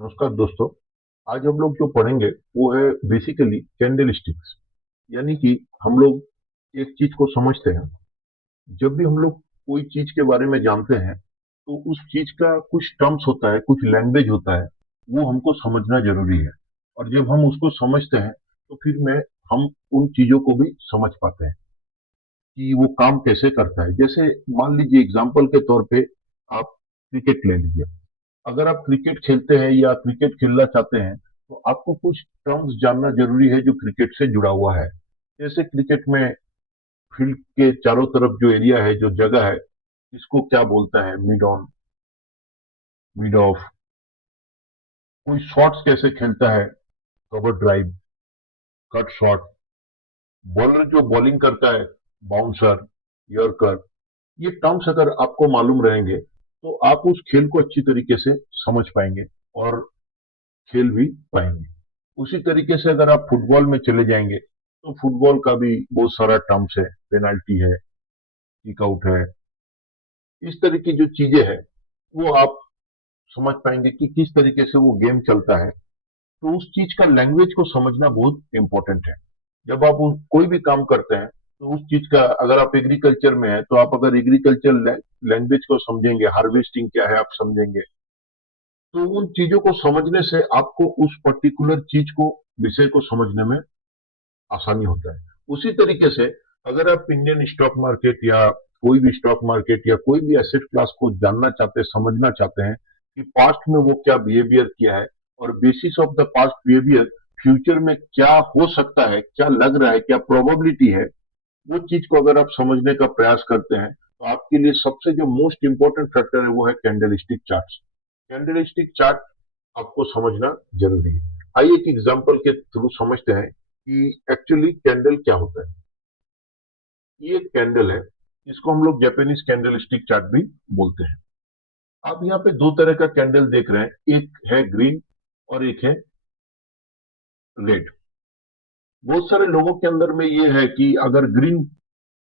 नमस्कार दोस्तों। आज हम लोग जो पढ़ेंगे वो है बेसिकली कैंडल स्टिक्स। यानी कि हम लोग एक चीज को समझते हैं। जब भी हम लोग कोई चीज के बारे में जानते हैं तो उस चीज का कुछ टर्म्स होता है, कुछ लैंग्वेज होता है, वो हमको समझना जरूरी है। और जब हम उसको समझते हैं तो फिर में हम उन चीजों को भी समझ पाते हैं कि वो काम कैसे करता है। जैसे मान लीजिए एग्जाम्पल के तौर पे आप क्रिकेट ले लीजिए। अगर आप क्रिकेट खेलते हैं या क्रिकेट खेलना चाहते हैं तो आपको कुछ टर्म्स जानना जरूरी है जो क्रिकेट से जुड़ा हुआ है। जैसे क्रिकेट में फील्ड के चारों तरफ जो एरिया है, जो जगह है, इसको क्या बोलता है, मिड ऑन, मिड ऑफ। कोई शॉट्स कैसे खेलता है, cover drive, cut shot. Bowler जो बॉलिंग करता है, बाउंसर, यॉर्कर। ये टर्म्स अगर आपको मालूम रहेंगे तो आप उस खेल को अच्छी तरीके से समझ पाएंगे और खेल भी पाएंगे। उसी तरीके से अगर आप फुटबॉल में चले जाएंगे तो फुटबॉल का भी बहुत सारा टर्म्स है, पेनाल्टी है, किक आउट है। इस तरह की जो चीजें हैं वो आप समझ पाएंगे कि किस तरीके से वो गेम चलता है। तो उस चीज का लैंग्वेज को समझना बहुत इंपॉर्टेंट है। जब आप कोई भी काम करते हैं तो उस चीज का, अगर आप एग्रीकल्चर में है तो आप अगर एग्रीकल्चर लैंग्वेज को समझेंगे, हार्वेस्टिंग क्या है आप समझेंगे, तो उन चीजों को समझने से आपको उस पर्टिकुलर चीज को, विषय को समझने में आसानी होता है। उसी तरीके से अगर आप इंडियन स्टॉक मार्केट या कोई भी स्टॉक मार्केट या कोई भी एसेट क्लास को जानना चाहते हैं, समझना चाहते हैं कि पास्ट में वो क्या बिहेवियर किया है और basis of the past behaviour future में क्या हो सकता है, क्या लग रहा है, क्या प्रोबेबिलिटी है, वो चीज को अगर आप समझने का प्रयास करते हैं तो आपके लिए सबसे जो मोस्ट इंपॉर्टेंट फैक्टर है वो है कैंडलस्टिक चार्ट। कैंडलस्टिक चार्ट आपको समझना जरूरी है। आइए एक एग्जांपल के थ्रू समझते हैं कि एक्चुअली कैंडल क्या होता है। ये एक कैंडल है, इसको हम लोग जापानीज कैंडल स्टिक चार्ट भी बोलते हैं। आप यहाँ पे दो तरह का कैंडल देख रहे हैं, एक है ग्रीन और एक है रेड। बहुत सारे लोगों के अंदर में ये है कि अगर ग्रीन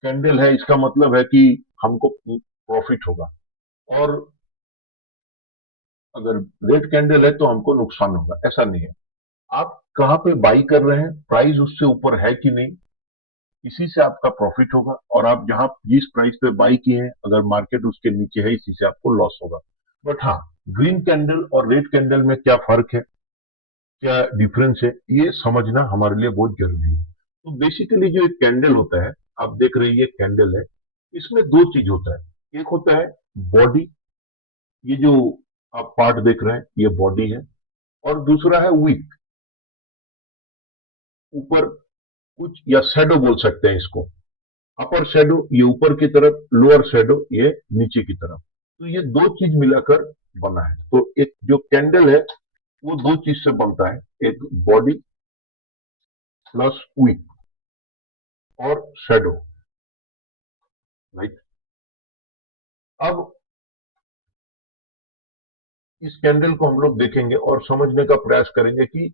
कैंडल है इसका मतलब है कि हमको प्रॉफिट होगा, और अगर रेड कैंडल है तो हमको नुकसान होगा। ऐसा नहीं है। आप कहाँ पे बाई कर रहे हैं, प्राइस उससे ऊपर है कि नहीं, इसी से आपका प्रॉफिट होगा। और आप जहां जिस प्राइस पे बाई किए हैं अगर मार्केट उसके नीचे है, इसी से आपको लॉस होगा। बट हाँ, ग्रीन कैंडल और रेड कैंडल में क्या फर्क है, क्या डिफरेंस है, ये समझना हमारे लिए बहुत जरूरी है। तो बेसिकली जो एक कैंडल होता है, आप देख रहे हैं ये कैंडल है, इसमें दो चीज होता है। एक होता है बॉडी, ये जो आप पार्ट देख रहे हैं ये बॉडी है। और दूसरा है विक, ऊपर कुछ, या शेडो बोल सकते हैं इसको। अपर शेडो ये ऊपर की तरफ, लोअर शेडो ये नीचे की तरफ। तो ये दो चीज मिलाकर बना है। तो एक जो कैंडल है वो दो चीज से बनता है, एक बॉडी प्लस विक और शेडो, राइट। अब इस कैंडल को हम लोग देखेंगे और समझने का प्रयास करेंगे कि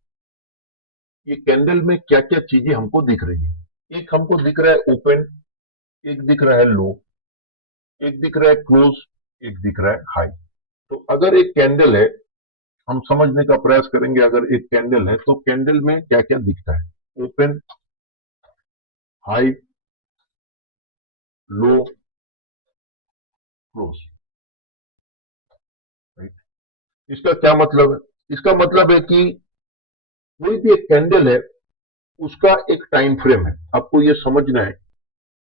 ये कैंडल में क्या क्या चीजें हमको दिख रही है। एक हमको दिख रहा है ओपन, एक दिख रहा है लो, एक दिख रहा है क्लोज, एक दिख रहा है हाई। तो अगर एक कैंडल है, हम समझने का प्रयास करेंगे, अगर एक कैंडल है तो कैंडल में क्या क्या दिखता है। ओपन, हाई, लो, क्लोज, राइट। इसका क्या मतलब है? इसका मतलब है कि कोई भी एक कैंडल है, उसका एक टाइम फ्रेम है। आपको यह समझना है,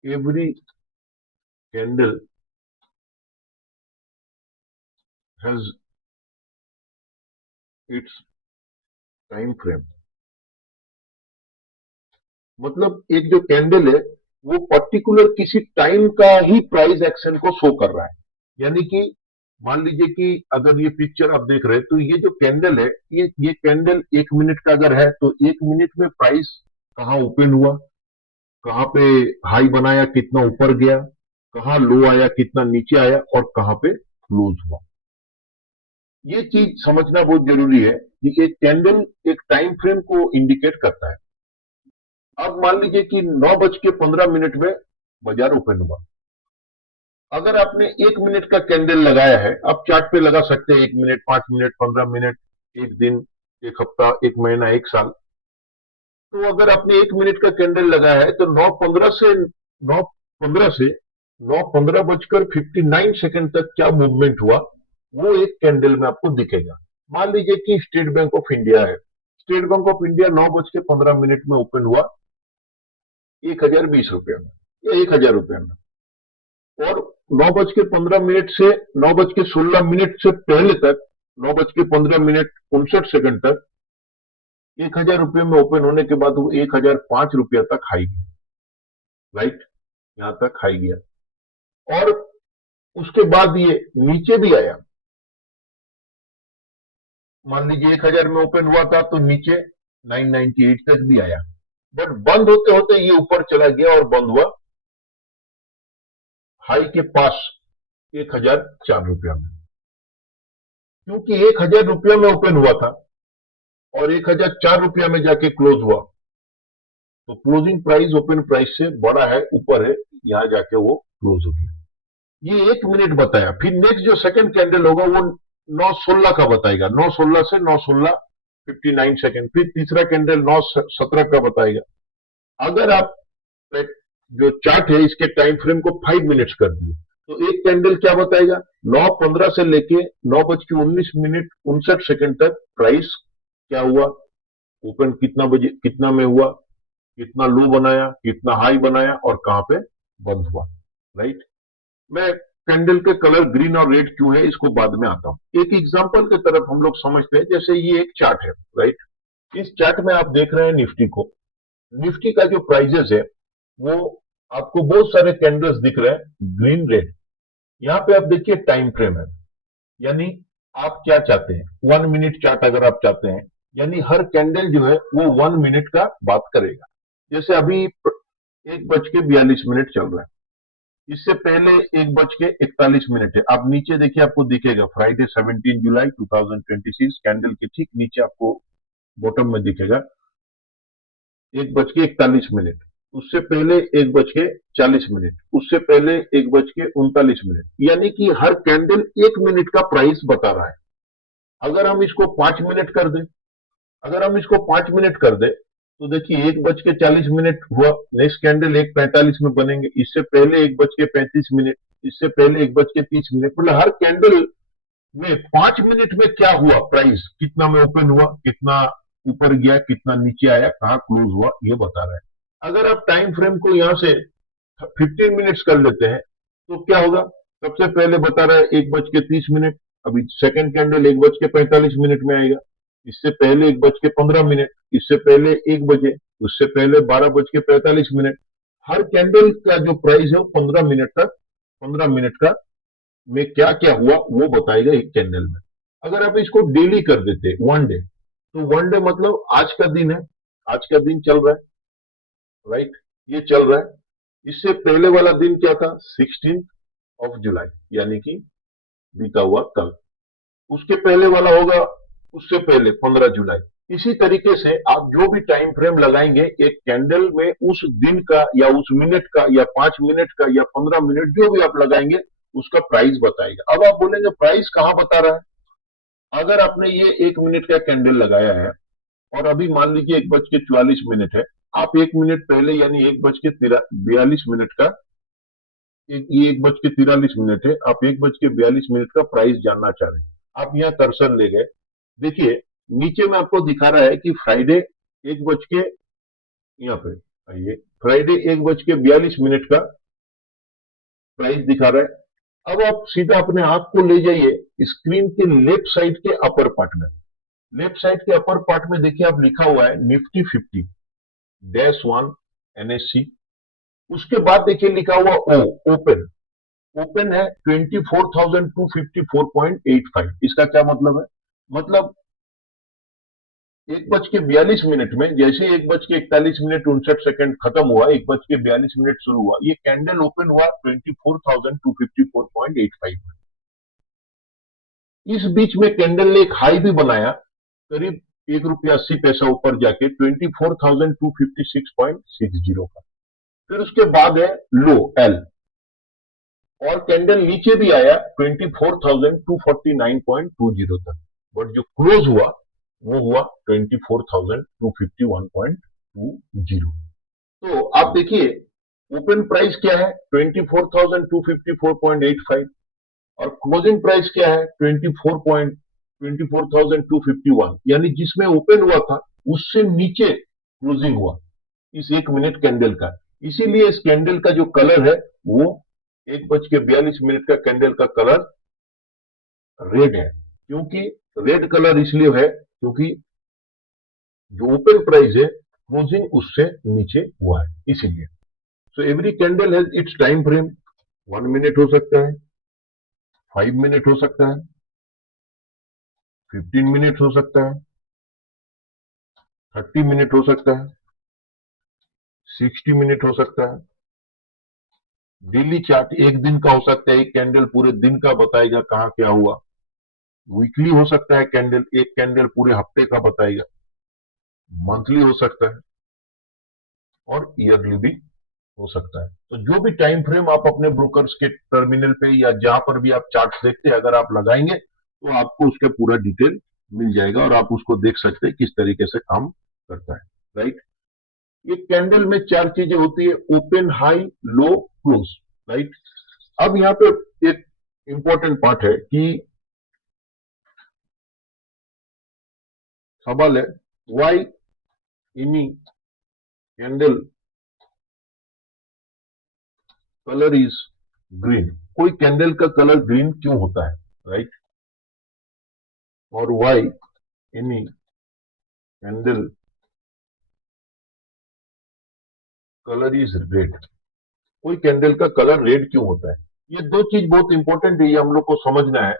every candle has its time frame. मतलब एक जो कैंडल है वो पर्टिकुलर किसी टाइम का ही प्राइस एक्शन को शो कर रहा है। यानी कि मान लीजिए कि अगर ये पिक्चर आप देख रहे हैं तो ये जो कैंडल है, ये कैंडल एक मिनट का अगर है तो एक मिनट में प्राइस कहाँ ओपन हुआ, कहाँ पे हाई बनाया, कितना ऊपर गया, कहाँ लो आया, कितना नीचे आया, और कहाँ पे क्लोज हुआ। ये चीज समझना बहुत जरूरी है कि एक कैंडल एक टाइम फ्रेम को इंडिकेट करता है। अब मान लीजिए कि 9:15 में बाजार ओपन हुआ। अगर आपने 1 मिनट का कैंडल लगाया है, आप चार्ट पे लगा सकते हैं 1 मिनट, 5 मिनट, 15 मिनट, एक दिन, एक हफ्ता, एक महीना, एक साल। तो अगर आपने 1 मिनट का कैंडल लगाया है तो 9:15 तक क्या मूवमेंट हुआ, वो एक कैंडल में आपको दिखेगा। मान लीजिए कि स्टेट बैंक ऑफ इंडिया है। स्टेट बैंक ऑफ इंडिया 9:15 में ओपन हुआ 1020 रुपये में या 1000 रुपये में, और 9:15 से 9:16 से पहले तक, 9:15 59 तक 1000 रुपये में ओपन होने के बाद वो 1005 रुपया तक हाई गया। राइट, यहां तक हाई गया, और उसके बाद ये नीचे भी आया। मान लीजिए 1000 में ओपन हुआ था तो नीचे 998 तक भी आया, बट बंद होते होते ये ऊपर चला गया और बंद हुआ हाई के पास 1004 रुपया में। क्योंकि 1000 रुपया में ओपन हुआ था और 1004 रुपया में जाके क्लोज हुआ, तो क्लोजिंग प्राइस ओपन प्राइस से बड़ा है, ऊपर है, यहां जाके वो क्लोज हो गया। ये 1 मिनट बताया। फिर नेक्स्ट जो सेकंड कैंडल होगा वो 9:16 का बताएगा, 9:16 से 9:16 59। फिर तीसरा कैंडल 9:17 का बताएगा। अगर आप जो चार्ट है इसके टाइम फ्रेम को 5 मिनट्स कर दिए तो एक कैंडल क्या बताएगा, 9:15 से लेके 9:19 तक प्राइस क्या हुआ, ओपन कितना बजे, कितना में हुआ, कितना लो बनाया, कितना हाई बनाया, और कहां पे बंद हुआ। राइट, मैं कैंडल के कलर ग्रीन और रेड क्यों है इसको बाद में आता हूं। एक एग्जांपल की तरफ हम लोग समझते हैं। जैसे ये एक चार्ट है। राइट, इस चार्ट में आप देख रहे हैं निफ्टी को। निफ्टी का जो प्राइजेस है वो आपको बहुत सारे कैंडल्स दिख रहे हैं ग्रीन रेड। यहां पे आप देखिए टाइम फ्रेम है, यानी आप क्या चाहते हैं, 1 मिनट चार्ट अगर आप चाहते हैं, यानी हर कैंडल जो है वो 1 मिनट का बात करेगा। जैसे अभी 1:42 चल रहा है, इससे पहले 1:41 है। आप नीचे देखिए, आपको दिखेगा फ्राइडे 17 जुलाई 2026 कैंडल के ठीक नीचे आपको बॉटम में दिखेगा 1:41। उससे पहले 1:40, उससे पहले 1:39। यानी कि हर कैंडल 1 मिनट का प्राइस बता रहा है। अगर हम इसको 5 मिनट कर दें, अगर हम इसको 5 मिनट कर दें तो देखिए 1:40 हुआ, नेक्स्ट कैंडल 1:45 में बनेंगे, इससे पहले 1:35, इससे पहले 1:30। मतलब हर कैंडल में 5 मिनट में क्या हुआ, प्राइस कितना में ओपन हुआ, कितना ऊपर गया, कितना नीचे आया, कहां क्लोज हुआ, ये बता रहा है। अगर आप टाइम फ्रेम को यहां से 15 मिनट्स कर लेते हैं तो क्या होगा, सबसे पहले बता रहा है 1:30। अभी सेकंड कैंडल 1:45 में आएगा, इससे पहले 1:15, इससे पहले 1 बजे, उससे पहले 12:45। हर कैंडल का जो प्राइस है वो 15 मिनट का में क्या क्या हुआ वो बताएगा एक कैंडल में। अगर आप इसको डेली कर देते, 1 डे, तो 1 डे मतलब आज का दिन है, आज का दिन चल रहा है। राइट, ये चल रहा है। इससे पहले वाला दिन क्या था, 16 जुलाई, यानी कि बीता हुआ कल। उसके पहले वाला होगा, उससे पहले 15 जुलाई। इसी तरीके से आप जो भी टाइम फ्रेम लगाएंगे एक कैंडल में, उस दिन का या उस मिनट का या 5 मिनट का या 15 मिनट, जो भी आप लगाएंगे उसका प्राइस बताएगा। अब आप बोलेंगे प्राइस कहां बता रहा है। अगर आपने ये 1 मिनट का कैंडल लगाया है और अभी मान लीजिए 1:44 है, आप 1 मिनट पहले यानी 1:42 का, ये 1:43 है, आप 1:42 का प्राइस जानना चाह रहे हैं। आप यहाँ कर्सर ले गए, देखिए नीचे में आपको दिखा रहा है कि फ्राइडे 1 बज के, यहाँ पे आइए, फ्राइडे 1:42 का प्राइस दिखा रहा है। अब आप सीधा अपने आंख को ले जाइए स्क्रीन के लेफ्ट साइड के अपर पार्ट में। लेफ्ट साइड के अपर पार्ट में देखिए आप लिखा हुआ है निफ्टी 50-1 NSE। उसके बाद देखिए लिखा हुआ ओ, ओपन। ओपन है 24,254.85। इसका क्या मतलब है, मतलब 1:42 में जैसे 1:41 खत्म हुआ, 1:42 शुरू हुआ, ये कैंडल ओपन हुआ 24,254.85 में। इस बीच में कैंडल ने एक हाई भी बनाया करीब ₹1.80 ऊपर जाके 24,256.60 का। फिर उसके बाद है लो एल, और कैंडल नीचे भी आया 24,249.20 तक, बट जो क्लोज हुआ वो हुआ 24,251.20। तो आप देखिए ओपन प्राइस क्या है 24,254.85 और क्लोजिंग प्राइस क्या है 24,251, यानी जिसमें ओपन हुआ था उससे नीचे क्लोजिंग हुआ इस 1 मिनट कैंडल का। इसीलिए इस कैंडल का जो कलर है वो 1:42 का कैंडल का कलर रेड है। क्योंकि रेड कलर इसलिए है क्योंकि जो ओपन प्राइस है क्लोजिंग उससे नीचे हुआ है इसीलिए। So every candle has its time frame. 1 minute हो सकता है, 5 मिनट हो सकता है, 15 मिनट हो सकता है, 30 मिनट हो सकता है, 60 मिनट हो सकता है। डेली चार्ट एक दिन का हो सकता है, एक कैंडल पूरे दिन का बताएगा कहां क्या हुआ। वीकली हो सकता है कैंडल, एक कैंडल पूरे हफ्ते का बताएगा। मंथली हो सकता है और ईयरली भी हो सकता है। तो जो भी टाइम फ्रेम आप अपने ब्रोकर्स के टर्मिनल पे या जहां पर भी आप चार्ट देखते हैं अगर आप लगाएंगे तो आपको उसका पूरा डिटेल मिल जाएगा और आप उसको देख सकते हैं किस तरीके से काम करता है। राइट। ये कैंडल में चार चीजें होती है, ओपन, हाई, लो, क्लोज। राइट। अब यहाँ पे एक इंपॉर्टेंट पार्ट है कि सवाल है why any candle colour is green. कोई कैंडल का कलर ग्रीन क्यों होता है। राइट। और why any candle colour is red. कोई कैंडल का कलर रेड क्यों होता है। ये दो चीज बहुत इंपॉर्टेंट है, ये हम लोग को समझना है।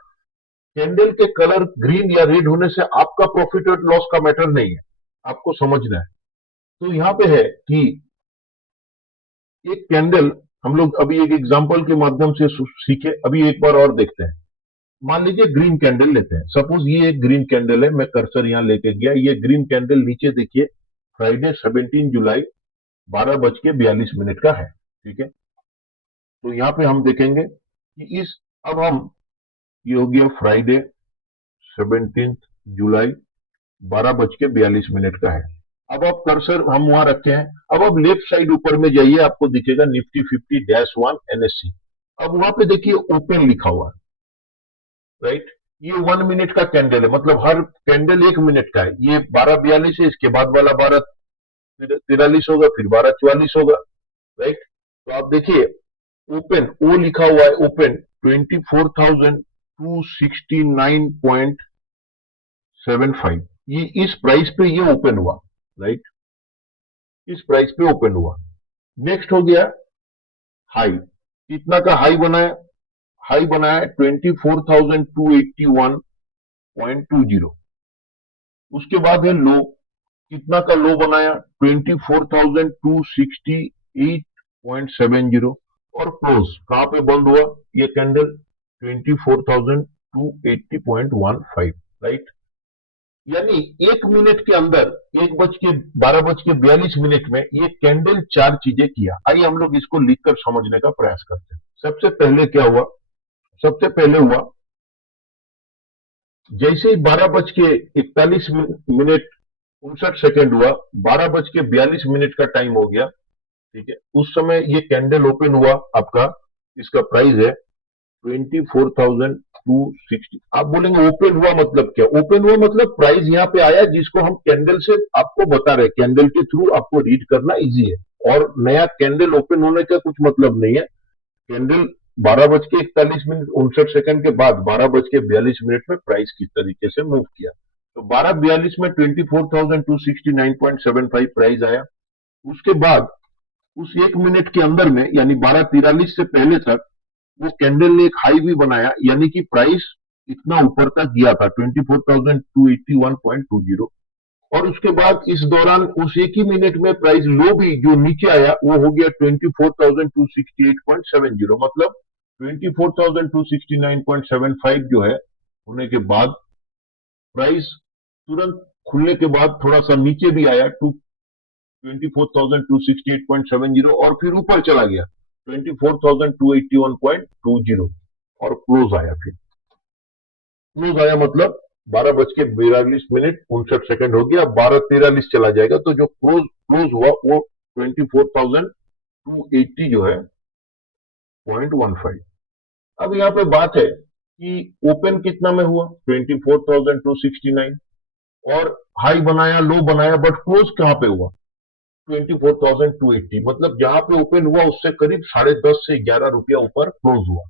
कैंडल के कलर ग्रीन या रेड होने से आपका प्रॉफिट और लॉस का मैटर नहीं है, आपको समझना है। तो यहां पे है कि एक कैंडल, हम लोग अभी एक एग्जांपल के माध्यम से सीखे, अभी एक बार और देखते हैं। मान लीजिए ग्रीन कैंडल लेते हैं, सपोज ये एक ग्रीन कैंडल है, मैं कर्सर यहां लेके गया, ये ग्रीन कैंडल नीचे देखिए फ्राइडे 17 जुलाई 12:42 का है। ठीक है। तो यहां पे हम देखेंगे कि इस, अब हम, ये हो गया फ्राइडे 17 जुलाई 12:42 का है। अब आप कर्सर हम वहां रखे हैं, अब आप लेफ्ट साइड ऊपर में जाइए, आपको दिखेगा निफ्टी 50-1 एनएससी। अब वहां पे देखिए ओपन लिखा हुआ है। राइट। ये 1 मिनट का कैंडल है, मतलब हर कैंडल 1 मिनट का है। ये 12:42 है, इसके बाद वाला 12:43 होगा, फिर 12:44 होगा। राइट। तो आप देखिए ओपन, ओ लिखा हुआ है ओपन 24,269.75, ये इस प्राइस पे ये ओपन हुआ। राइट। इस प्राइस पे ओपन हुआ। नेक्स्ट हो गया हाई, कितना का हाई बनाया, हाई बनाया 24,281.20। उसके बाद है लो, कितना का लो बनाया 24,268.70। और क्लोज कहां पे बंद हुआ ये कैंडल 24,280.15। राइट। यानी 1 मिनट के अंदर 12:42 में ये कैंडल चार चीजें किया। आइए हम लोग इसको लिखकर समझने का प्रयास करते हैं। सबसे पहले क्या हुआ, सबसे पहले हुआ जैसे ही 12:41 हुआ, 12:42 का टाइम हो गया। ठीक है। उस समय ये कैंडल ओपन हुआ आपका, इसका प्राइस है 24,260। आप बोलेंगे ओपन हुआ मतलब क्या, ओपन हुआ मतलब प्राइस यहां पे आया जिसको हम कैंडल से आपको बता रहे, कैंडल के थ्रू आपको रीड करना इजी है। और नया कैंडल ओपन होने का कुछ मतलब नहीं है। कैंडल 12:41 के बाद 12:42 में प्राइस किस तरीके से मूव किया। तो 12:42 में 24,269.75 प्राइस आया। उसके बाद उस 1 मिनट के अंदर में यानी 12:43 से पहले तक वो कैंडल ने एक हाई भी बनाया, यानी कि प्राइस इतना ऊपर तक गया था 24,281.20। और उसके बाद इस दौरान उस एक ही मिनट में प्राइस लो भी जो नीचे आया वो हो गया 24,268.70, मतलब 24,269.75 जो है होने के बाद प्राइस तुरंत खुलने के बाद थोड़ा सा नीचे भी आया 24,268.70 और फिर ऊपर चला गया 24,281.20 और क्लोज आया। फिर क्लोज आया मतलब 12:42 हो गया, 12:43 चला जाएगा, तो जो क्लोज क्लोज हुआ वो 24,280 जो है 0.15। अब यहाँ पे बात है कि ओपन कितना में हुआ, 24,269, और हाई बनाया, लो बनाया, बट क्लोज कहां पे हुआ, 24,280। मतलब जहां पे ओपन हुआ उससे करीब 10.5 से 11 रुपया ऊपर क्लोज हुआ।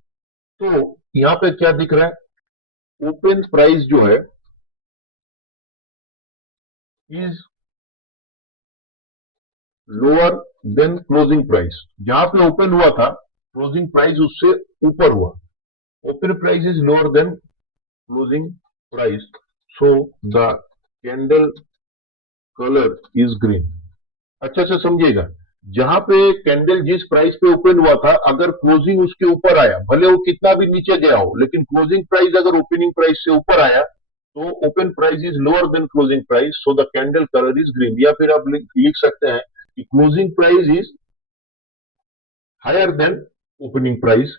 तो यहाँ पे क्या दिख रहा है, ओपन प्राइस जो है is lower than closing price. जहां पे ओपन हुआ था क्लोजिंग प्राइस उससे ऊपर हुआ। Open price is lower than closing price, so the candle colour is green. अच्छा से समझिएगा, जहां पे कैंडल जिस प्राइस पे ओपन हुआ था, अगर क्लोजिंग उसके ऊपर आया, भले वो कितना भी नीचे गया हो, लेकिन क्लोजिंग प्राइस अगर ओपनिंग प्राइस से ऊपर आया तो open price is lower than closing price, so the candle colour is green. या फिर आप लिख सकते हैं कि closing price is higher than opening price,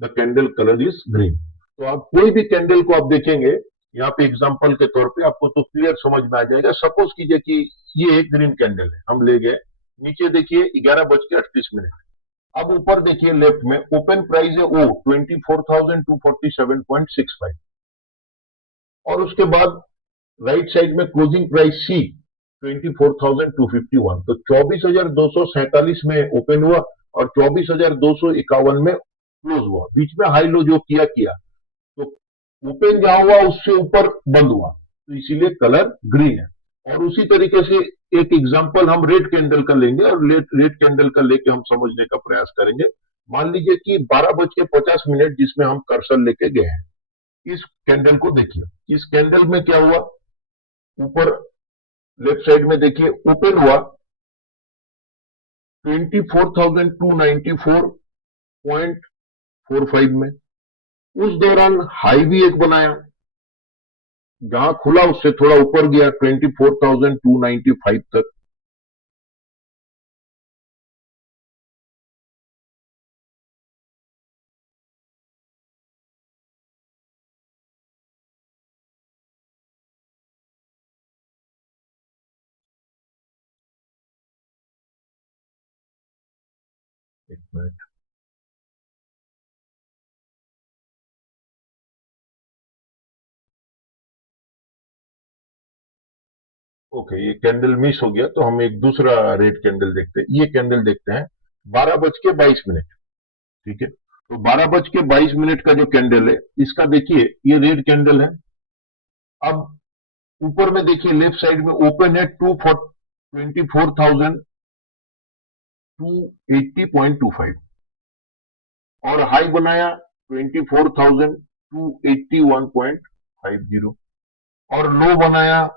the candle colour is green. तो आप कोई भी कैंडल को आप देखेंगे, यहाँ पे एग्जांपल के तौर पे आपको तो क्लियर समझ में आ जाएगा। सपोज कीजिए कि ये एक ग्रीन कैंडल है, हम ले गए, नीचे देखिए 11:38। अब ऊपर देखिए लेफ्ट में ओपन प्राइस है ओ 24,247.65, और उसके बाद राइट साइड में क्लोजिंग प्राइस सी 24,251। तो 24,247 में ओपन हुआ और 24,251 में क्लोज हुआ। बीच में हाई लो जो किया किया, तो ओपन जहां हुआ उससे ऊपर बंद हुआ, तो इसीलिए कलर ग्रीन है। और उसी तरीके से एक एग्जांपल हम रेड कैंडल का लेंगे, और रेड कैंडल का लेके हम समझने का प्रयास करेंगे। मान लीजिए कि 12:50 जिसमें हम कर्सर लेके गए हैं, इस कैंडल को देखिए। इस कैंडल में क्या हुआ, ऊपर लेफ्ट साइड में देखिए ओपन हुआ 24,294.45 में। उस दौरान हाई भी एक बनाया, जहां खुला उससे थोड़ा ऊपर गया 24,295 तक। एक मिनट, ओके, ये कैंडल मिस हो गया, तो हम एक दूसरा रेड कैंडल देखते हैं। ये कैंडल देखते हैं 12:22। ठीक है, तो 12:22 का जो कैंडल है, इसका देखिए ये रेड कैंडल है। अब ऊपर में देखिए लेफ्ट साइड में ओपन है 24,280.25, और हाई बनाया 24,281.50, और लो बनाया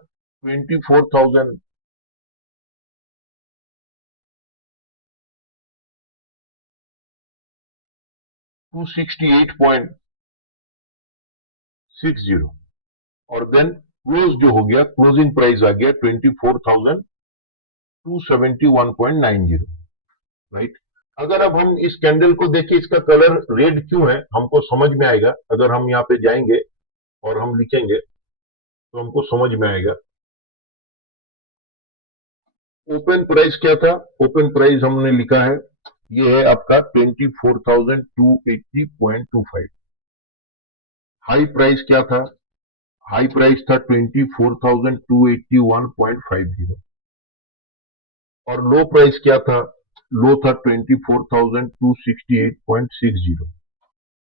24,268.60, और देन क्लोज जो हो गया, क्लोजिंग प्राइस आ गया 24,271.90। राइट। अगर अब हम इस कैंडल को देखें, इसका कलर रेड क्यों है, हमको समझ में आएगा। अगर हम यहाँ पे जाएंगे और हम लिखेंगे तो हमको समझ में आएगा। ओपन प्राइस क्या था, ओपन प्राइस हमने लिखा है, ये है आपका 24,280.25। हाई प्राइस क्या था, हाई प्राइस था 24,281.50, और लो प्राइस क्या था, लो था 24,268.60,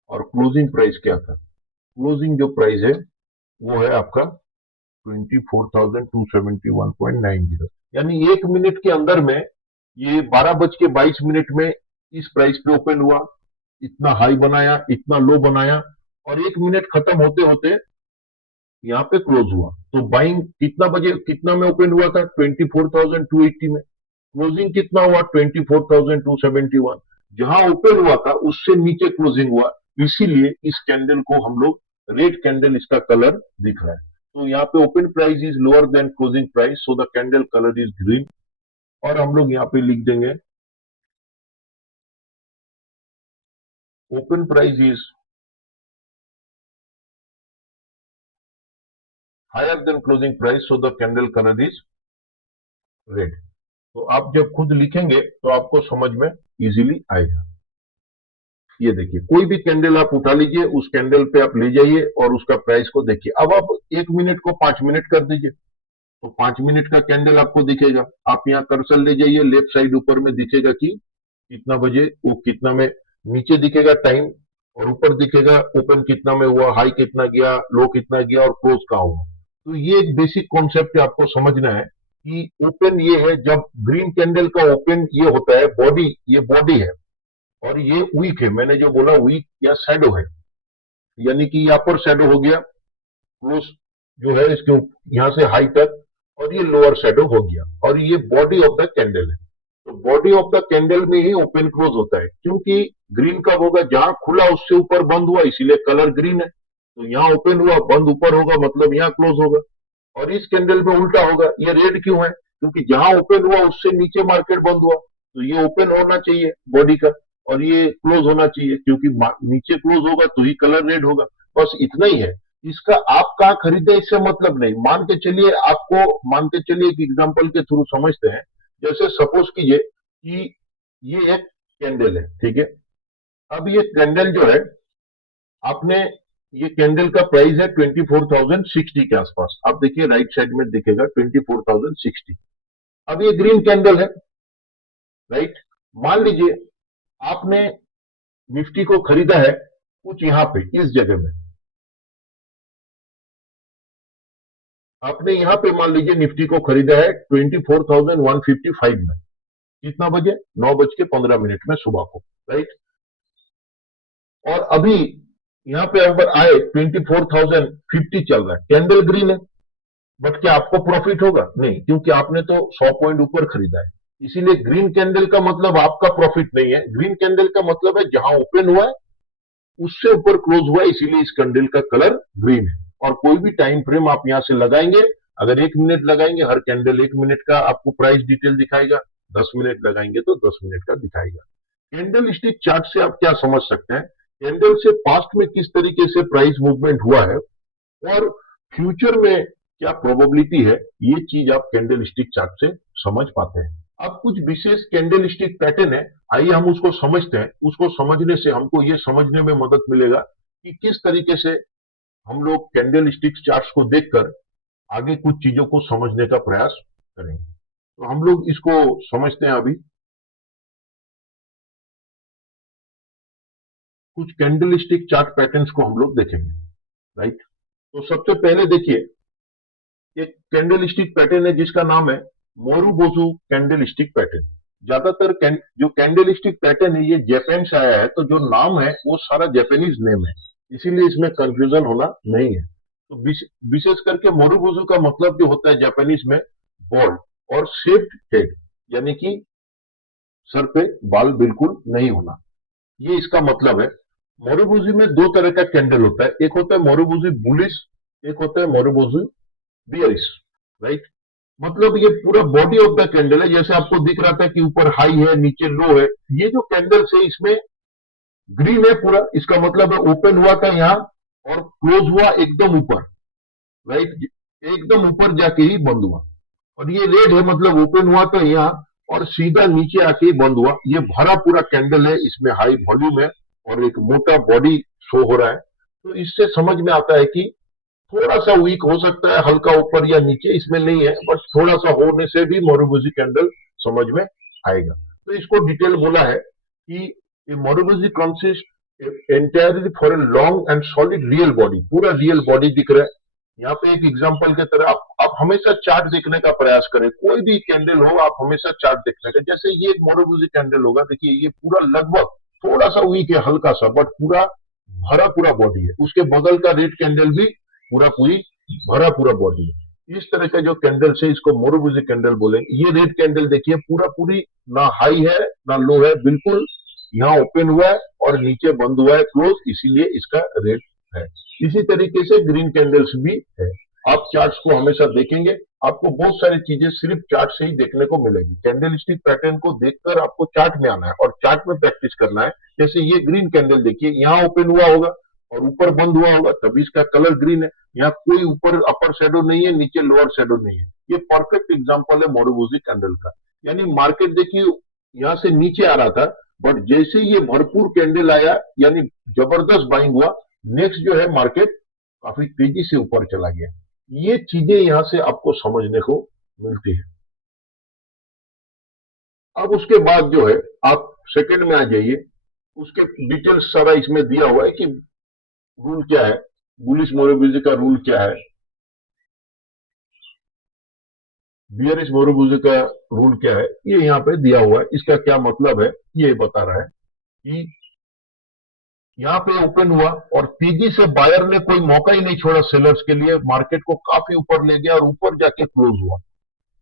और क्लोजिंग प्राइस क्या था, क्लोजिंग जो प्राइस है वो है आपका 24,271.90। यानी 1 मिनट के अंदर में ये 12:22 में इस प्राइस पे ओपन हुआ, इतना हाई बनाया, इतना लो बनाया, और 1 मिनट खत्म होते होते यहाँ पे क्लोज हुआ। तो बाइंग कितना बजे, कितना में ओपन हुआ था, 24,280 में। क्लोजिंग कितना हुआ, 24,271। जहां ओपन हुआ था उससे नीचे क्लोजिंग हुआ, इसीलिए इस कैंडल को हम लोग रेड कैंडल, इसका कलर दिख रहा है। तो यहाँ पे open price is lower than closing price, so the candle colour is green. और हम लोग यहाँ पे लिख देंगे open price is higher than closing price, so the candle colour is red. तो आप जब खुद लिखेंगे तो आपको समझ में इजीली आएगा। ये देखिए, कोई भी कैंडल आप उठा लीजिए, उस कैंडल पे आप ले जाइए और उसका प्राइस को देखिए। अब आप 1 मिनट को 5 मिनट कर दीजिए तो 5 मिनट का कैंडल आपको दिखेगा। आप यहाँ कर्सर ले जाइए, लेफ्ट साइड ऊपर में दिखेगा कि कितना बजे, वो कितना में नीचे दिखेगा टाइम, और ऊपर दिखेगा ओपन कितना में हुआ, हाई कितना गया, लो कितना गया और क्लोज कहाँ हुआ। तो ये एक बेसिक कॉन्सेप्ट आपको समझना है कि ओपन ये है, जब ग्रीन कैंडल का ओपन ये होता है, बॉडी, ये बॉडी है और ये वीक है। मैंने जो बोला वीक या शैडो है, यानी कि यहाँ पर शैडो हो गया, क्लोज जो है इसके यहाँ से हाई तक, और ये लोअर शैडो हो गया, और ये बॉडी ऑफ द कैंडल है। तो बॉडी ऑफ द कैंडल में ही ओपन क्लोज होता है, क्योंकि ग्रीन कब होगा, जहां खुला उससे ऊपर बंद हुआ, इसीलिए कलर ग्रीन है। तो यहाँ ओपन हुआ, बंद ऊपर होगा, मतलब यहाँ क्लोज होगा। और इस कैंडल में उल्टा होगा, ये रेड क्यों है, क्योंकि जहां ओपन हुआ उससे नीचे मार्केट बंद हुआ, तो ये ओपन होना चाहिए बॉडी का, और ये क्लोज होना चाहिए, क्योंकि नीचे क्लोज होगा तो ही कलर रेड होगा। बस इतना ही है। इसका आप कहाँ खरीदे इससे मतलब नहीं। मान के चलिए, आपको मानते चलिए एक एग्जांपल के थ्रू समझते हैं। जैसे सपोज कीजिए कि ये एक कैंडल है, ठीक है। अब ये कैंडल जो है, आपने, ये कैंडल का प्राइस है 24,060 के आसपास। आप देखिए राइट साइड में दिखेगा 24,060। अब ये ग्रीन कैंडल है, राइट। मान लीजिए आपने निफ्टी को खरीदा है कुछ यहां पे इस जगह में, आपने यहां पे मान लीजिए निफ्टी को खरीदा है 24,155 में। कितना बजे, 9:15 में सुबह को, राइट। और अभी यहाँ पे अगर आए 24,050 चल रहा है, कैंडल ग्रीन है, बट क्या आपको प्रॉफिट होगा? नहीं, क्योंकि आपने तो 100 पॉइंट ऊपर खरीदा है। इसीलिए ग्रीन कैंडल का मतलब आपका प्रॉफिट नहीं है। ग्रीन कैंडल का मतलब है जहां ओपन हुआ है उससे ऊपर क्लोज हुआ है, इसीलिए इस कैंडल का कलर ग्रीन है। और कोई भी टाइम फ्रेम आप यहां से लगाएंगे, अगर 1 मिनट लगाएंगे, हर कैंडल 1 मिनट का आपको प्राइस डिटेल दिखाएगा। 10 मिनट लगाएंगे तो 10 मिनट का दिखाएगा। कैंडल स्टिक चार्ट से आप क्या समझ सकते हैं, कैंडल से पास्ट में किस तरीके से प्राइस मूवमेंट हुआ है और फ्यूचर में क्या प्रोबेबिलिटी है, ये चीज आप कैंडल स्टिक चार्ट से समझ पाते हैं। अब कुछ विशेष कैंडल स्टिक पैटर्न है, आइए हम उसको समझते हैं। उसको समझने से हमको ये समझने में मदद मिलेगा कि किस तरीके से हम लोग कैंडल स्टिक चार्ट्स को देखकर आगे कुछ चीजों को समझने का प्रयास करेंगे। तो हम लोग इसको समझते हैं। अभी कुछ कैंडल स्टिक चार्ट पैटर्न्स को हम लोग देखेंगे, राइट। तो सबसे पहले देखिए, एक कैंडल स्टिक पैटर्न है जिसका नाम है मोरुबोजू कैंडल स्टिक पैटर्न। ज्यादातर जो कैंडल स्टिक पैटर्न है ये जापान से आया है, तो जो नाम है वो सारा जापानीज नेम है, इसीलिए इसमें कंफ्यूजन होना नहीं है। तो विशेष करके मोरुबोजू का मतलब जो होता है जापानीज में, बॉल्ड और शेप्ड हेड, यानी कि सर पे बाल बिल्कुल नहीं होना, ये इसका मतलब है। मोरुबोजी में दो तरह का कैंडल होता है, एक होता है मोरुबोजी बुलिश, एक होता है मोरुबोजी बियरिश, राइट। मतलब ये पूरा बॉडी ऑफ द कैंडल है, जैसे आपको दिख रहा था कि ऊपर हाई है नीचे लो है। ये जो कैंडल्स है इसमें ग्रीन है पूरा, इसका मतलब है ओपन हुआ था यहाँ और क्लोज हुआ एकदम ऊपर, राइट, एकदम ऊपर जाके ही बंद हुआ। और ये रेड है, मतलब ओपन हुआ था यहाँ और सीधा नीचे आके ही बंद हुआ। ये भरा पूरा कैंडल है, इसमें हाई वॉल्यूम है और एक मोटा बॉडी शो हो रहा है। तो इससे समझ में आता है कि थोड़ा सा वीक हो सकता है, हल्का ऊपर या नीचे, इसमें नहीं है, बट थोड़ा सा होने से भी मोरुबुजी कैंडल समझ में आएगा। तो इसको डिटेल बोला है कि मोरुबुजी consist entirely for a long and solid real body, पूरा रियल बॉडी दिख रहा है। यहाँ पे एक एग्जांपल की तरह आप हमेशा चार्ट देखने का प्रयास करें, कोई भी कैंडल हो आप हमेशा चार्ट देखने का। जैसे ये एक मोरुबुजी कैंडल होगा, देखिए ये पूरा लगभग थोड़ा सा वीक है, हल्का सा, बट पूरा भरा पूरा बॉडी है। उसके बगल का रेड कैंडल भी पूरा पूरी भरा पूरा बॉडी है। इस तरह का जो कैंडल है इसको मोरुबुजी कैंडल बोलेंगे। ये रेड कैंडल देखिए पूरा पूरी ना हाई है ना लो है, बिल्कुल यहाँ ओपन हुआ है और नीचे बंद हुआ है क्लोज, इसीलिए इसका रेड है। इसी तरीके से ग्रीन कैंडल्स भी है। आप चार्ट्स को हमेशा देखेंगे, आपको बहुत सारी चीजें सिर्फ चार्ट से ही देखने को मिलेगी। कैंडल स्टिक पैटर्न को देखकर आपको चार्ट में आना है और चार्ट में प्रैक्टिस करना है। जैसे ये ग्रीन कैंडल देखिए, यहाँ ओपन हुआ होगा और ऊपर बंद हुआ होगा तभी इसका कलर ग्रीन है। यहाँ कोई ऊपर अपर शेडो नहीं है, नीचे लोअर शेडो नहीं है। ये परफेक्ट एग्जांपल है मोरोबुजी कैंडल का। यानी मार्केट देखिए यहाँ से नीचे आ रहा था, बट जैसे ये भरपूर कैंडल आया यानी जबरदस्त बाइंग हुआ, नेक्स्ट जो है मार्केट काफी तेजी से ऊपर चला गया। ये चीजें यहां से आपको समझने को मिलती है। अब उसके बाद जो है आप सेकंड में आ जाइए, उसके डिटेल्स सारा इसमें दिया हुआ है कि रूल क्या है, बुलिश मोरोबुजी का रूल क्या है, बियरिश मोरोबुजी का रूल क्या है, ये यहाँ पे दिया हुआ है। इसका क्या मतलब है ये बता रहा है कि यहाँ पे ओपन हुआ और तेजी से बायर ने कोई मौका ही नहीं छोड़ा सेलर्स के लिए, मार्केट को काफी ऊपर ले गया और ऊपर जाके क्लोज हुआ।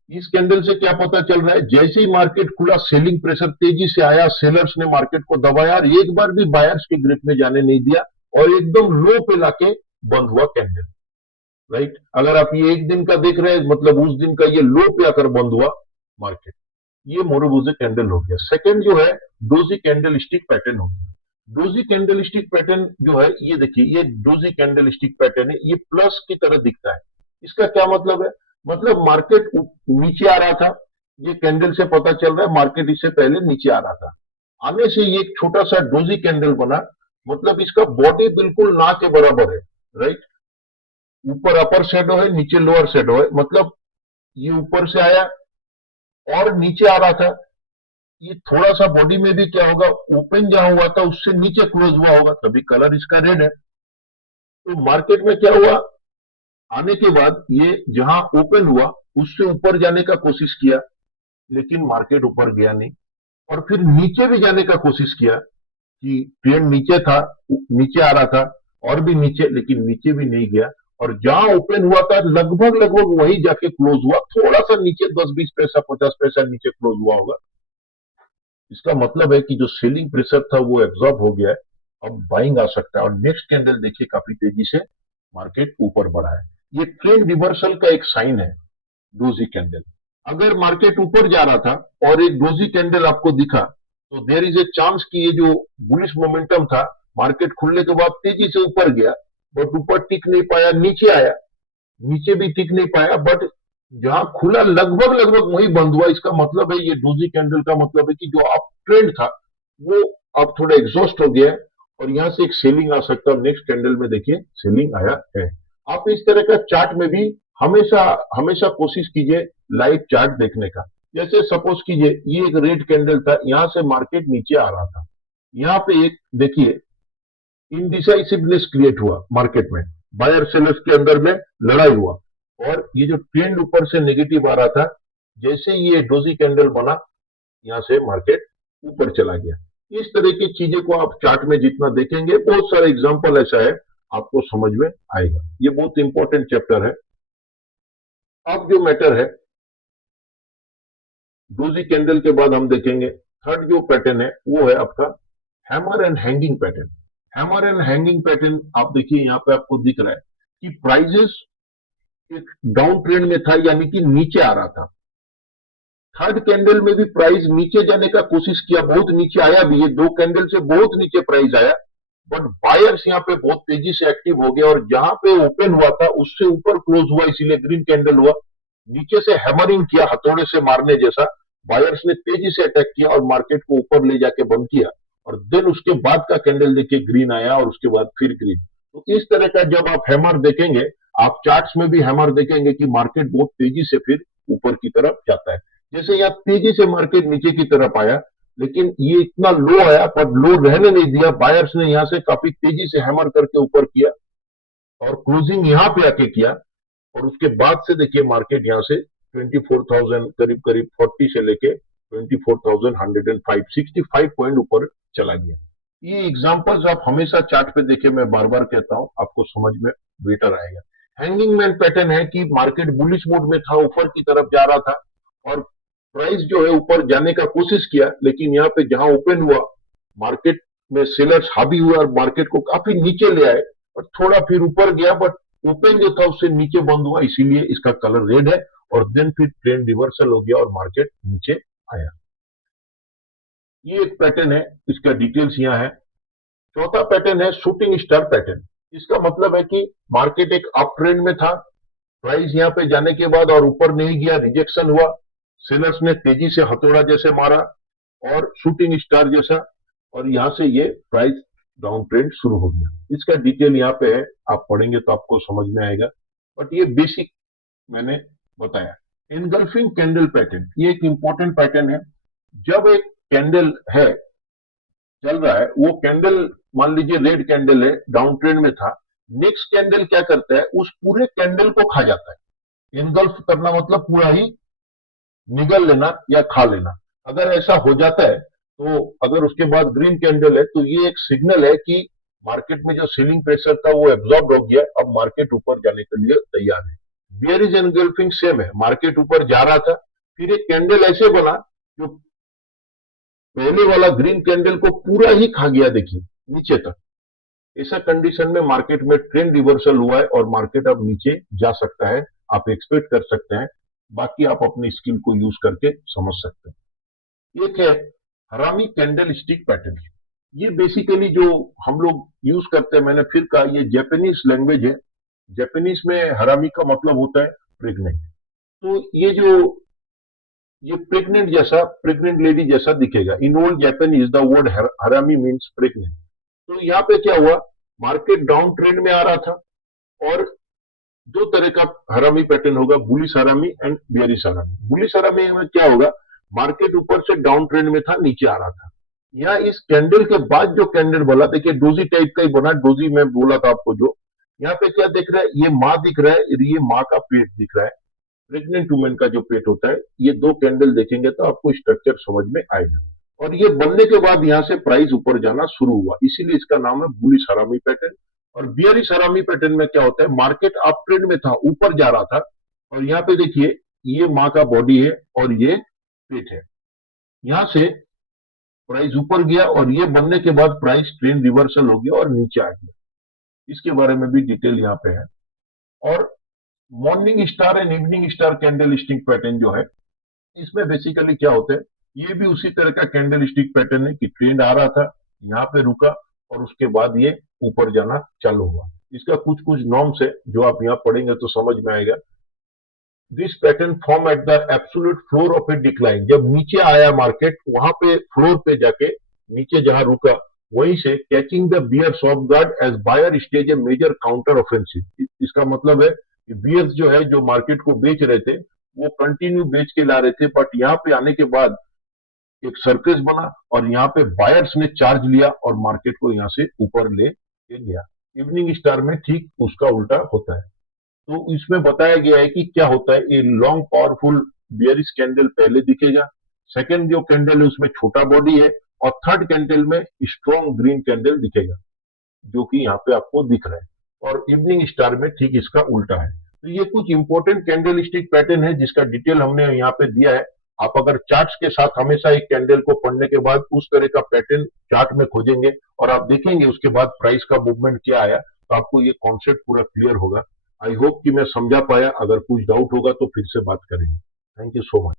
इस कैंडल से क्या पता चल रहा है, जैसे ही मार्केट खुला सेलिंग प्रेशर तेजी से आया, सेलर्स ने मार्केट को दबाया और एक बार भी बायर्स के ग्रिप में जाने नहीं दिया और एकदम लो पे लाके बंद हुआ कैंडल। राइट, अगर आप ये एक दिन का देख रहे हैं मतलब उस दिन का ये लो पे आकर बंद हुआ मार्केट, ये मोरोबुजे कैंडल हो गया। सेकंड जो है डोजी कैंडल स्टिक पैटर्न हो गया। डोजी कैंडल स्टिक पैटर्न जो है ये देखिए, ये डोजी कैंडल स्टिक पैटर्न है, ये प्लस की तरह दिखता है। इसका क्या मतलब है, मतलब मार्केट नीचे आ रहा था, ये कैंडल से पता चल रहा है मार्केट इससे पहले नीचे आ रहा था, आने से ये एक छोटा सा डोजी कैंडल बना, मतलब इसका बॉडी बिल्कुल ना के बराबर है। राइट, ऊपर अपर शेडो है, नीचे लोअर शेडो है, मतलब ये ऊपर से आया और नीचे आ रहा था, ये थोड़ा सा बॉडी में भी क्या होगा, ओपन जहां हुआ था उससे नीचे क्लोज हुआ होगा, तभी कलर इसका रेड है। तो मार्केट में क्या हुआ, आने के बाद ये जहां ओपन हुआ उससे ऊपर जाने का कोशिश किया, लेकिन मार्केट ऊपर गया नहीं, और फिर नीचे भी जाने का कोशिश किया कि ट्रेंड नीचे था, नीचे आ रहा था और भी नीचे, लेकिन नीचे भी नहीं गया, और जहां ओपन हुआ था लगभग लगभग वहीं जाके क्लोज हुआ, थोड़ा सा नीचे 10-20 पैसा 50 पैसा नीचे क्लोज हुआ होगा। इसका मतलब है कि जो सेलिंग प्रेशर था वो एब्जॉर्ब हो गया है, अब बाइंग आ सकता है। और नेक्स्ट कैंडल देखिए काफी तेजी से मार्केट ऊपर बढ़ा है, ये ट्रेंड रिवर्सल का एक साइन है डोजी कैंडल। अगर मार्केट ऊपर जा रहा था और एक डोजी कैंडल आपको दिखा, तो देर इज ए चांस कि ये जो बुलिश मोमेंटम था मार्केट खुलने के बाद तेजी से ऊपर गया, बट ऊपर टिक नहीं पाया, नीचे आया, नीचे भी टिक नहीं पाया, बट जहां खुला लगभग लगभग वही बंद हुआ। इसका मतलब है ये डोजी कैंडल का मतलब है कि जो अप ट्रेंड था वो अब थोड़ा एग्जॉस्ट हो गया है और यहां से एक सेलिंग आ सकता है। नेक्स्ट कैंडल में देखिए सेलिंग आया है। आप इस तरह का चार्ट में भी हमेशा हमेशा कोशिश कीजिए लाइव चार्ट देखने का। जैसे सपोज कीजिए ये एक रेड कैंडल था, यहां से मार्केट नीचे आ रहा था, यहाँ पे एक देखिए इनडिसाइसिवनेस क्रिएट हुआ मार्केट में, बायर सेलर्स के अंदर में लड़ाई हुआ, और ये जो ट्रेंड ऊपर से नेगेटिव आ रहा था, जैसे ये डोजी कैंडल बना यहाँ से मार्केट ऊपर चला गया। इस तरह की चीजें को आप चार्ट में जितना देखेंगे, बहुत सारे एग्जांपल ऐसा है आपको समझ में आएगा। ये बहुत इंपॉर्टेंट चैप्टर है। अब जो मैटर है डोजी कैंडल के बाद हम देखेंगे थर्ड जो पैटर्न है वो है आपका hammer and hanging pattern. Hammer and hanging pattern आप देखिए यहाँ पे आपको दिख रहा है कि प्राइजेस एक डाउन ट्रेंड में था, यानी कि नीचे आ रहा था। थर्ड कैंडल में भी प्राइस नीचे जाने का कोशिश किया, बहुत नीचे आया भी, ये दो कैंडल से बहुत नीचे प्राइस आया, बट बायर्स यहाँ पे बहुत तेजी से एक्टिव हो गया और जहां पे ओपन हुआ था उससे ऊपर क्लोज हुआ, इसीलिए ग्रीन कैंडल हुआ। नीचे से हैमरिंग किया, हथौड़े से मारने जैसा, बायर्स ने तेजी से अटैक किया और मार्केट को ऊपर ले जाके बंद किया, और देन उसके बाद का कैंडल देखिए ग्रीन आया और उसके बाद फिर ग्रीन। तो इस तरह का जब आप हैमर देखेंगे, आप चार्ट्स में भी हैमर देखेंगे कि मार्केट बहुत तेजी से फिर ऊपर की तरफ जाता है। जैसे यहाँ तेजी से मार्केट नीचे की तरफ आया, लेकिन ये इतना लो आया पर लो रहने नहीं दिया, बायर्स ने यहां से काफी तेजी से हैमर करके ऊपर किया और क्लोजिंग यहां पे आके किया, और उसके बाद से देखिए मार्केट यहां से 24,000 करीब करीब 40 से लेके 24,105 65 पॉइंट ऊपर चला गया। ये एग्जांपल्स आप हमेशा चार्ट पे देखे, मैं बार बार कहता हूं, आपको समझ में बेटर आएगा। हैंगिंग मैन पैटर्न है कि मार्केट बुलिश मोड में था, ऊपर की तरफ जा रहा था और प्राइस जो है ऊपर जाने का कोशिश किया, लेकिन यहाँ पे जहां ओपन हुआ मार्केट में सेलर्स हावी हुआ और मार्केट को काफी नीचे ले आए और थोड़ा फिर ऊपर गया, बट ओपन जो था उससे नीचे बंद हुआ, इसीलिए इसका कलर रेड है, और देन फिर ट्रेंड रिवर्सल हो गया और मार्केट नीचे आया। ये एक पैटर्न है, इसका डिटेल्स यहाँ है। चौथा पैटर्न है शूटिंग स्टार पैटर्न। इसका मतलब है कि मार्केट एक अप ट्रेंड में था, प्राइस यहां पे जाने के बाद और ऊपर नहीं गया, रिजेक्शन हुआ, सेलर्स ने तेजी से हथौड़ा जैसे मारा और शूटिंग स्टार जैसा, और यहां से ये प्राइस डाउन ट्रेंड शुरू हो गया। इसका डिटेल यहाँ पे है, आप पढ़ेंगे तो आपको समझ में आएगा, बट ये बेसिक मैंने बताया। एनगल्फिंग कैंडल पैटर्न, ये एक इंपॉर्टेंट पैटर्न है। जब एक कैंडल है चल रहा है, वो कैंडल मान लीजिए रेड कैंडल है, डाउन ट्रेंड में था, नेक्स्ट कैंडल क्या करता है, उस पूरे कैंडल को खा जाता है। एनगल्फ करना मतलब पूरा ही निगल लेना या खा लेना। अगर ऐसा हो जाता है तो अगर उसके बाद ग्रीन कैंडल है तो ये एक सिग्नल है कि मार्केट में जो सेलिंग प्रेशर था वो एब्जॉर्ब हो गया, अब मार्केट ऊपर जाने के लिए तैयार है। बियरिश एनगल्फिंग सेम है, मार्केट ऊपर जा रहा था, फिर एक कैंडल ऐसे बना जो पहले वाला ग्रीन कैंडल को पूरा ही खा गया, देखिए नीचे तक। ऐसा कंडीशन में मार्केट में ट्रेंड रिवर्सल हुआ है और मार्केट अब नीचे जा सकता है, आप एक्सपेक्ट कर सकते हैं। बाकी आप अपनी स्किल को यूज करके समझ सकते हैं। एक है हरामी कैंडल स्टिक पैटर्न। ये बेसिकली जो हम लोग यूज करते हैं, मैंने फिर कहा ये जापानीज लैंग्वेज है। जापानीज में हरामी का मतलब होता है प्रेग्नेंट। तो ये प्रेग्नेंट जैसा, प्रेग्नेंट लेडी जैसा दिखेगा। In old Japanese the word हरामी मीन्स प्रेग्नेंट। तो यहाँ पे क्या हुआ, मार्केट डाउन ट्रेंड में आ रहा था और दो तरह का हरामी पैटर्न होगा, बुलिश हरामी एंड बियरिश हरामी। बुलिश हरामी में क्या होगा, मार्केट ऊपर से डाउन ट्रेंड में था, नीचे आ रहा था। यहाँ इस कैंडल के बाद जो कैंडल बोला, देखिए डोजी टाइप का ही बना, डोजी में बोला था आपको। जो यहाँ पे क्या दिख रहा है, ये माँ दिख रहा है, ये माँ का पेट दिख रहा है, प्रेग्नेंट वुमेन का जो पेट होता है। ये दो कैंडल देखेंगे तो आपको स्ट्रक्चर समझ में आएगा। और ये बनने के बाद यहाँ से प्राइस ऊपर जाना शुरू हुआ, इसीलिए इसका नाम है बुलिश हरामी पैटर्न। और बियरिश हरामी पैटर्न में क्या होता है, मार्केट अप ट्रेंड में था, ऊपर जा रहा था, और यहाँ पे देखिए ये माँ का बॉडी है और ये पेट है। यहाँ से प्राइस ऊपर गया और ये बनने के बाद प्राइस ट्रेंड रिवर्सल हो गया और नीचे आ गया। इसके बारे में भी डिटेल यहाँ पे है। और morning star and evening star candle stick pattern जो है, इसमें बेसिकली क्या होता है, ये भी उसी तरह का कैंडल स्टिक पैटर्न है कि ट्रेंड आ रहा था, यहाँ पे रुका और उसके बाद ये ऊपर जाना चालू हुआ। इसका कुछ कुछ नॉर्म्स है जो आप यहाँ पढ़ेंगे तो समझ में आएगा। This pattern form at the absolute floor of A decline. जब नीचे आया मार्केट, वहां पे फ्लोर पे जाके नीचे जहां रुका, वहीं से catching the bears off guard as buyer stage a major counter offensive. इसका मतलब है कि बियर्स जो है, जो मार्केट को बेच रहे थे, वो कंटिन्यू बेच के ला रहे थे, बट यहाँ पे आने के बाद एक सर्कस बना और यहाँ पे बायर्स ने चार्ज लिया और मार्केट को यहाँ से ऊपर ले गया। इवनिंग स्टार में ठीक उसका उल्टा होता है। तो इसमें बताया गया है कि क्या होता है, ये लॉन्ग पावरफुल बियरिश कैंडल पहले दिखेगा, सेकंड जो कैंडल है उसमें छोटा बॉडी है, और थर्ड कैंडल में स्ट्रॉन्ग ग्रीन कैंडल दिखेगा, जो कि यहाँ पे आपको दिख रहा है। और इवनिंग स्टार में ठीक इसका उल्टा है। तो ये कुछ इंपॉर्टेंट कैंडल स्टिक पैटर्न है जिसका डिटेल हमने यहाँ पे दिया है। आप अगर चार्ट्स के साथ हमेशा एक कैंडल को पढ़ने के बाद उस तरह का पैटर्न चार्ट में खोजेंगे और आप देखेंगे उसके बाद प्राइस का मूवमेंट क्या आया, तो आपको ये कॉन्सेप्ट पूरा क्लियर होगा। आई होप कि मैं समझा पाया। अगर कुछ डाउट होगा तो फिर से बात करेंगे। Thank you so much.